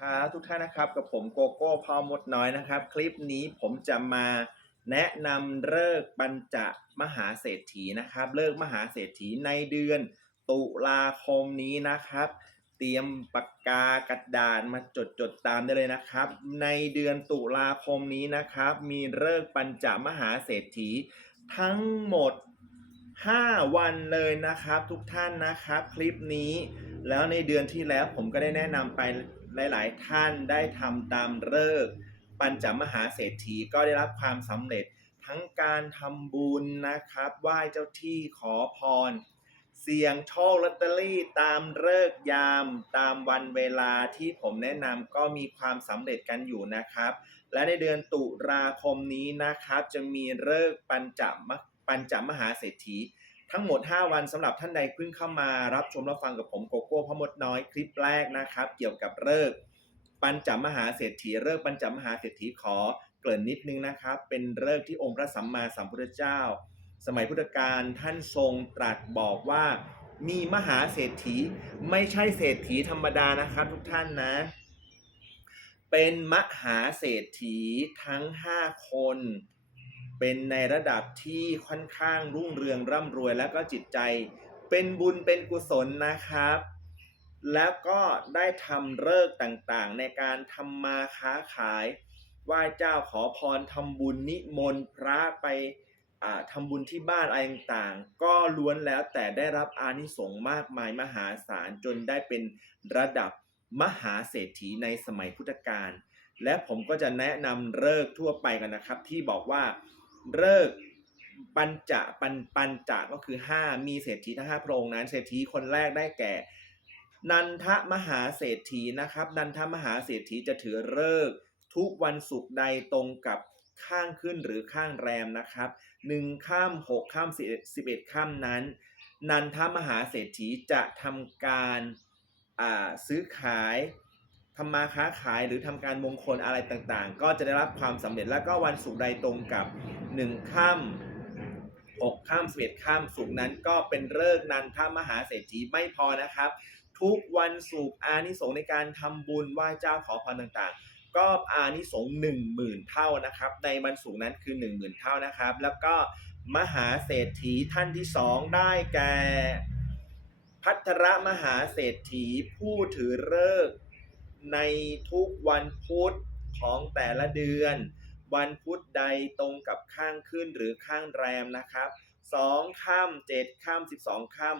ครับทุกท่านนะครับกับผมโกโก้พอมดน้อยนะครับ คลิปนี้ผมจะมาแนะนำเลิกปัญจมหาเศรษฐีนะครับ เลิกมหาเศรษฐีในเดือนตุลาคมนี้นะครับ เตรียมปากกากระดาษมาจดจดตามได้เลยนะครับ ในเดือนตุลาคมนี้นะครับ มีเลิกปัญจมหาเศรษฐี ทั้งหมด 5 วันเลยนะครับ ทุกท่านนะครับ คลิปนี้แล้วในเดือนที่แล้วผมก็ได้แนะนำไป หลาย ๆ ท่านได้ทำตามเลิกษ์ปัญจมหาเศรษฐีก็ได้รับความสำเร็จทั้งการทำบุญนะครับไหว้เจ้าที่ขอพร เสี่ยงโชคลอตเตอรี่ตามเลิกษ์ยามตามวันเวลาที่ผมแนะนำก็มีความสำเร็จกันอยู่นะครับ และในเดือนตุลาคมนี้นะครับ จะมีเลิกษ์ปัญจมปัญจมหาเศรษฐี ทั้งหมด 5 วันสำหรับท่านใดเพิ่งเข้ามารับชมรับฟังกับผมโกโก้พมดน้อยคลิปแรกนะครับ เกี่ยวกับเลิกปัญจมหาเศรษฐีเลิกปัญจมหาเศรษฐีขอเกริ่นนิดนึงนะครับ เป็นเลิกที่องค์พระสัมมาสัมพุทธเจ้า สมัยพุทธกาลท่านทรงตรัสบอกว่า มีมหาเศรษฐีไม่ใช่เศรษฐีธรรมดานะครับ ทุกท่านนะ เป็นมหาเศรษฐีทั้ง 5 คน เป็นในระดับที่ค่อนข้างรุ่งเรืองร่ำรวยแล้วก็จิตใจ เป็นบุญเป็นกุศลนะครับ แล้วก็ได้ทำเลิกต่างๆ ในการทำมาค้าขายไหว้เจ้าขอพรทำบุญนิมนต์พระไปทำบุญที่บ้านอะไรต่างๆ ก็ล้วนแล้วแต่ได้รับอานิสงส์มากมายมหาศาลจนได้เป็นระดับมหาเศรษฐีในสมัยพุทธกาลและผมก็จะแนะนำเลิกทั่วไปกันนะครับ ที่บอกว่า เลิกปัญจะปัญปัญจะก็คือ 5 มีเศรษฐีทั้ง5พระองค์นั้น เศรษฐีคนแรกได้แก่ นันทมหาเศรษฐีนะครับ นันทมหาเศรษฐีจะถือเลิกทุกวันศุกร์ใดตรงกับข้างขึ้นหรือข้างแรมนะครับหนึ่งข้ามหกข้ามสิบเอ็ดข้ามนั้น นันทมหาเศรษฐีจะทำการซื้อขาย ทำมาค้าขายหรือทำการมงคลอะไรต่างๆ ก็จะได้รับความสำเร็จแล้วก็วันศุกร์ใดตรงกับหนึ่งข้ามหกข้ามสิบเอ็ดข้ามศุกร์นั้นก็เป็นเลิกนันทมหาเศรษฐีไม่พอนะครับ ทุกวันศุกร์อานิสงส์ในการทำบุญไหว้เจ้าขอพรต่างๆ ก็อานิสงส์หนึ่งหมื่นเท่านะครับ ในวันศุกร์นั้นคือหนึ่งหมื่นเท่านะครับ แล้วก็มหาเศรษฐีท่านที่สองได้แก่พัทรมหาเศรษฐีผู้ถือเลิก ในทุกวันพุธของแต่ละเดือน วันพุธใดตรงกับข้างขึ้นหรือข้างแรมนะครับสองค่ำเจ็ดค่ำสิบสองค่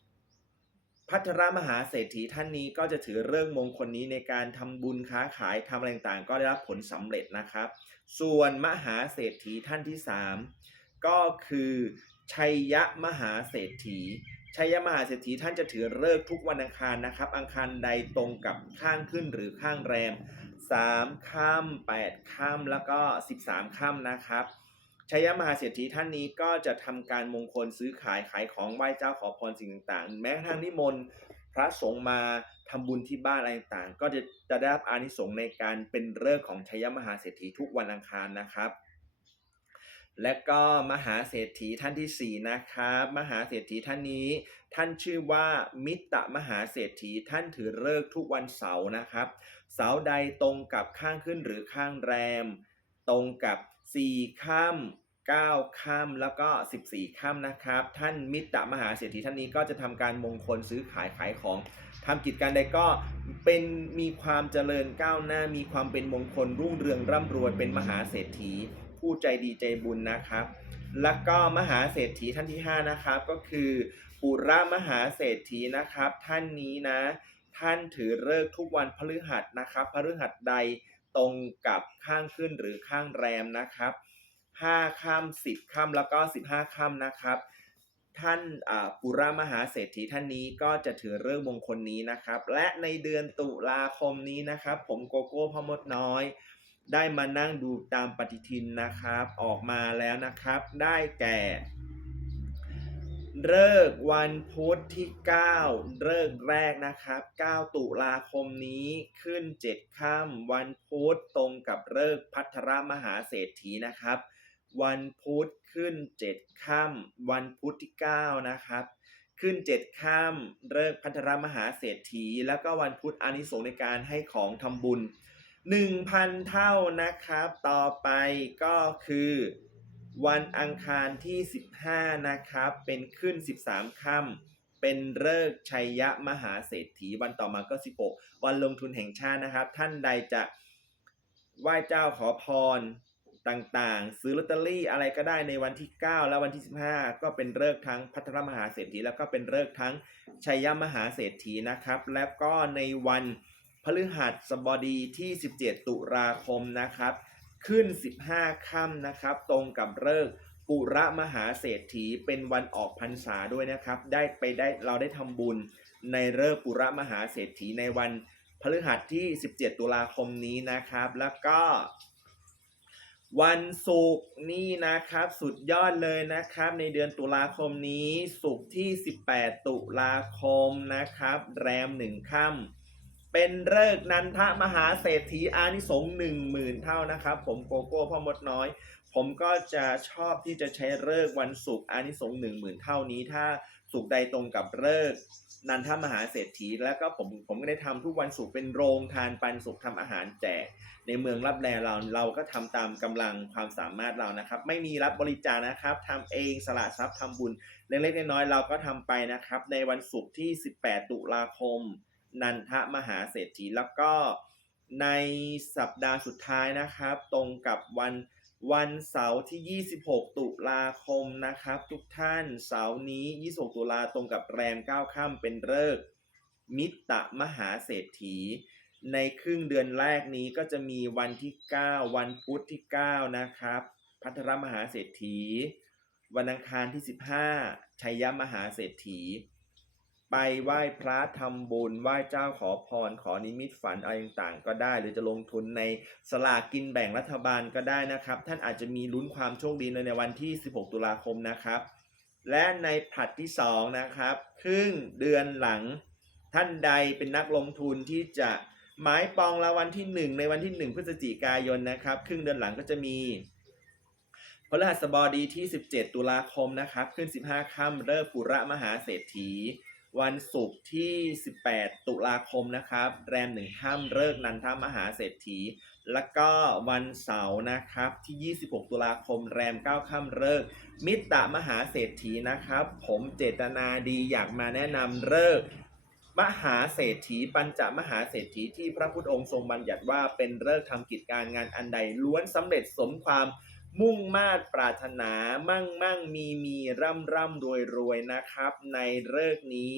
ำพัทรมหาเศรษฐีท่านนี้ก็จะถือเรื่องมงคลนี้ในการทำบุญค้าขายทำอะไรต่างๆ ก็ได้รับผลสำเร็จนะครับ ส่วนมหาเศรษฐีท่านที่สามก็คือชัยยะมหาเศรษฐี ชัยมหาเศรษฐีท่านจะถือเลิกทุกวันอังคารนะครับ อังคารใดตรงกับข้างขึ้นหรือข้างแรมสามค่ำแปดค่ำแล้วก็สิบสามค่ำนะครับชัยมหาเศรษฐีท่านนี้ก็จะทำการมงคลซื้อขายขายของไหว้เจ้าขอพรสิ่งต่างๆ แม้กระทั่งนิมนต์พระสงฆ์มาทำบุญที่บ้านอะไรต่างๆ ก็จะจะได้รับอานิสงส์ในการเป็นเลิกของชัยมหาเศรษฐีทุกวันอังคารนะครับ และก็มหาเศรษฐีท่านที่สี่นะครับ มหาเศรษฐีท่านนี้ ท่านชื่อว่ามิตรมหาเศรษฐีท่านถือเลิกทุกวันเสาร์นะครับ เสาร์ใดตรงกับข้างขึ้นหรือข้างแรม ตรงกับ 4 ค่ำ9ค่ำแล้วก็ 14ค่ำนะครับ ท่านมิตรมหาเศรษฐีท่านนี้ก็จะทำการมงคลซื้อขายขายของทำกิจการใดก็เป็นมีความเจริญก้าวหน้า มีความเป็นมงคลรุ่งเรืองร่ำรวยเป็นมหาเศรษฐี ผู้ใจดีใจบุญนะครับ แล้วก็มหาเศรษฐีท่านที่ 5 นะครับ ก็คือปุระมหาเศรษฐีนะครับ ท่านนี้นะ ท่านถือเลิกทุกวันพฤหัสนะครับพฤหัสใดตรงกับข้างขึ้นหรือข้างแรมนะครับ5ค่ำ10ค่ำแล้วก็ 15ค่ำนะครับ ท่านปุระมหาเศรษฐีท่านนี้ก็จะถือเลิกษ์มงคลนี้นะครับ และในเดือนตุลาคมนี้นะครับ ผมโกโก้พ่อมดน้อย ได้มานั่งดูตามปฏิทินนะครับ ออกมาแล้วนะครับ ได้แก่เลิกษ์วันพุธที่ 9เลิกษ์แรกนะครับ 9 ตุลาคมนี้ขึ้น 7 ค่ำวันพุธตรงกับเลิกษ์พัทรมหาเศรษฐีนะครับ วันพุธขึ้น 7 ค่ำวันพุธที่ 9 นะครับ ขึ้นเจ็ดค่ำเลิกษ์พันธรมหาเศรษฐี แล้วก็วันพุธอานิสงส์ในการให้ของทำบุญ 1,000 เท่านะครับ ต่อไปก็คือ วันอังคารที่ 15 นะครับ เป็นขึ้น 13 ค่ำเป็นเลิกชัยยะมหาเศรษฐีวันต่อมาก็ 16 วันลงทุนแห่งชาตินะครับ ท่านใดจะไหว้เจ้าขอพรต่างๆ ซื้อลอตเตอรี่อะไรก็ได้ในวันที่ 9 และวันที่ 15 ก็เป็นเลิกทั้งพัทรมหาเศรษฐีแล้วก็เป็นเลิกทั้งชัยยะมหาเศรษฐีนะครับ แล้วก็ในวัน พฤหัสบดีที่ 17 ตุลาคมนะครับ ขึ้น 15 ค่ำนะครับ ตรงกับเลิกษ์ปุระมหาเศรษฐีเป็นวันออกพรรษาด้วยนะครับ ได้ไปได้เราได้ทำบุญในเลิกษ์ปุระมหาเศรษฐีในวันพฤหัสที่ 17 ตุลาคมนี้นะครับ แล้วก็ วันศุกร์นี่นะครับ สุดยอดเลยนะครับ ในเดือนตุลาคมนี้ศุกร์ที่ 18 ตุลาคมนะครับ แรมหนึ่งค่ำ เป็นเลิกนันทมหาเศรษฐีอานิสงส์หนึ่งหมื่นเท่านะครับ ผมโกโก้พ่อมดน้อย ผมก็จะชอบที่จะใช้เลิกวันศุกร์อานิสงส์หนึ่งหมื่นเท่านี้ ถ้าศุกร์ใดตรงกับเลิกนันทมหาเศรษฐี แล้วก็ผมผมก็ได้ทำทุกวันศุกร์เป็นโรงทานปันสุขทำอาหารแจก ในเมืองรับแลเราเราก็ทำตามกำลังความสามารถเรานะครับ ไม่มีรับบริจาคนะครับทำเองสละทรัพย์ทำบุญ เล็กๆน้อยๆเราก็ทำไปนะครับ ในวันศุกร์ที่ 18 ตุลาคม นันทมหาเศรษฐีแล้วก็ในสัปดาห์สุดท้ายนะครับ ตรงกับวันวันเสาร์ที่ 26 ตุลาคมนะครับ ทุกท่านเสาร์นี้ 26 ตุลาตรงกับแรม 9 ค่ำเป็นฤกษ์มิตรมหาเศรษฐี ในครึ่งเดือนแรกนี้ก็จะมีวันที่ 9 วันพุธที่ 9 นะครับ พัทรมหาเศรษฐี วันอังคารที่ 15 ชัยยมหาเศรษฐี ไปไหว้พระทำบุญไหว้เจ้าขอพร ขอนิมิตฝันอะไรต่างๆ ก็ได้ หรือจะลงทุนในสลากกินแบ่งรัฐบาลก็ได้นะครับ ท่านอาจจะมีลุ้นความโชคดีในวันที่ 16 ตุลาคมนะครับ และในผัดที่ 2 นะครับ ครึ่งเดือนหลังท่านใดเป็นนักลงทุนที่จะหมายปองรางวัลที่ 1 ในวันที่ 1 พฤศจิกายนนะครับ ครึ่งเดือนหลังก็จะมีพฤหัสบดีที่ 17 ตุลาคมนะครับ ขึ้น 15 ค่ำเลิกษ์ปุระมหาเศรษฐี วันศุกร์ที่ 18 ตุลาคมนะครับ แรมหนึ่งค่ำเลิกนันทมหาเศรษฐี แล้วก็วันเสาร์นะครับที่ 26 ตุลาคม แรม9ค่ำเลิก มิตรมหาเศรษฐีนะครับ ผมเจตนาดีอยากมาแนะนำเลิกมหาเศรษฐีปัญจมหาเศรษฐีที่พระพุทธองค์ทรงบัญญัติว่าเป็นเลิกทำกิจการงานอันใดล้วนสำเร็จสมความ มุ่งมาดปรารถนามั่งมั่งมีมีร่ำร่ำรวยรวยนะครับ ในเลิกนี้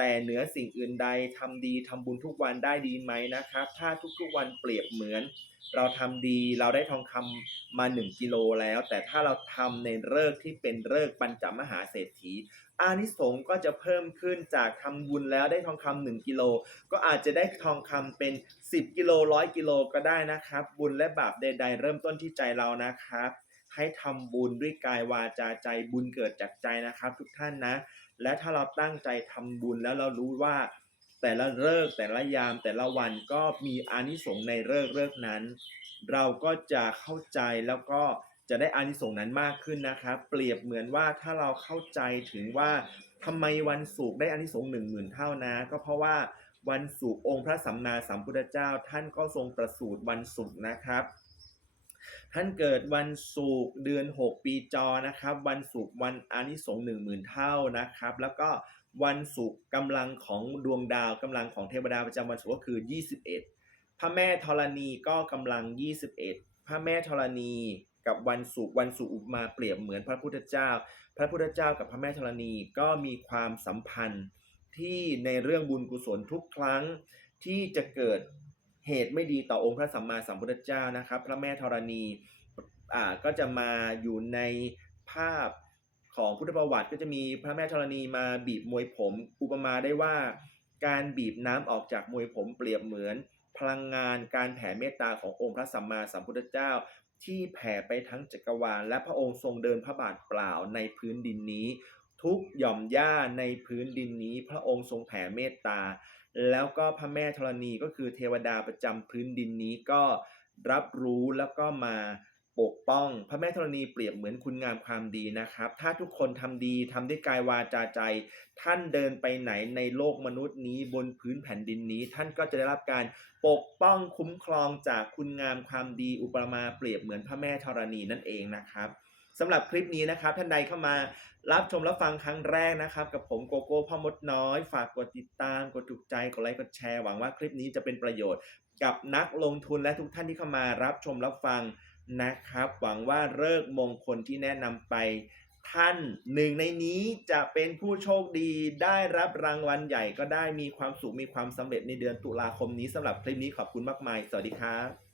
แต่เหนือสิ่งอื่นใดทำดีทำบุญทุกวันได้ดีไหมนะครับ ถ้าทุกๆวันเปรียบเหมือน เราทำดีเราได้ทองคำมา 1 กิโลแล้ว แต่ถ้าเราทำในเลิกที่เป็นเลิกปัญจมหาเศรษฐี อานิสงส์ก็จะเพิ่มขึ้นจากทำบุญแล้วได้ทองคำหนึ่งกิโล ก็อาจจะได้ทองคำเป็น 10 กิโลร้อยกิโลก็ได้นะครับ บุญและบาปใด ๆ เริ่มต้นที่ใจเรานะครับ ให้ทำบุญด้วยกายวาจาใจบุญเกิดจากใจนะครับ ทุกท่านนะ และถ้าเราตั้งใจทำบุญแล้วเรารู้ว่า แต่ละเลิกแต่ละยามแต่ละวันก็มีอานิสงส์ในเลิกเลิกนั้น เราก็จะเข้าใจแล้วก็จะได้อานิสงส์นั้นมากขึ้นนะครับ เปรียบเหมือนว่าถ้าเราเข้าใจถึงว่าทำไมวันศุกร์ได้อานิสงส์หนึ่งหมื่นเท่านะ ก็เพราะว่าวันศุกร์องค์พระสัมมาสัมพุทธเจ้าท่านก็ทรงประสูติวันศุกร์นะครับ ท่านเกิดวันศุกร์เดือน 6 ปีจอนะครับ วันศุกร์วันอานิสงส์หนึ่งหมื่นเท่านะครับ แล้วก็วันศุกร์กำลังของดวงดาวกำลังของเทวดาประจำวันศุกร์ก็คือ 21 พระแม่ธรณีก็กำลัง 21 พระแม่ธรณีกับวันศุกร์วันศุกร์อุมาเปรียบเหมือนพระพุทธเจ้า พระพุทธเจ้ากับพระแม่ธรณีก็มีความสัมพันธ์ที่ในเรื่องบุญกุศลทุกครั้งที่จะเกิด เหตุไม่ดีต่อองค์พระสัมมาสัมพุทธเจ้านะครับ พระแม่ธรณีอ่าก็จะมาอยู่ในภาพของพุทธประวัติก็จะมีพระแม่ธรณีมาบีบมวยผม อุปมาได้ว่า การบีบน้ำออกจากมวยผมเปรียบเหมือน พลังงานการแผ่เมตตาขององค์พระสัมมาสัมพุทธเจ้า ที่แผ่ไปทั้งจักรวาล และพระองค์ทรงเดินพระบาทเปล่าในพื้นดินนี้ ทุกหย่อมหญ้าในพื้นดินนี้ พระองค์ทรงแผ่เมตตา แล้วก็พระแม่ธรณีก็คือเทวดาประจำพื้นดินนี้ก็รับรู้แล้วก็มาปกป้อง พระแม่ธรณีเปรียบเหมือนคุณงามความดีนะครับ ถ้าทุกคนทำดีทำด้วยกายวาจาใจ ท่านเดินไปไหนในโลกมนุษย์นี้บนพื้นแผ่นดินนี้ ท่านก็จะได้รับการปกป้องคุ้มครองจากคุณงามความดีอุปมาเปรียบเหมือนพระแม่ธรณีนั่นเองนะครับ สำหรับคลิปนี้นะครับ ท่านใดเข้ามารับชมรับฟังครั้งแรกนะครับ กับผมโกโก้พ่อมดน้อย ฝากกดติดตาม กดถูกใจ กดไลค์ กดแชร์ หวังว่าคลิปนี้จะเป็นประโยชน์ กับนักลงทุนและทุกท่านที่เข้ามารับชมรับฟังนะครับ หวังว่าเลิกมงคลที่แนะนำไปท่านหนึ่งในนี้จะเป็นผู้โชคดีได้รับรางวัลใหญ่ก็ได้มีความสุขมีความสำเร็จในเดือนตุลาคมนี้สำหรับคลิปนี้ขอบคุณมากมาย สวัสดีครับ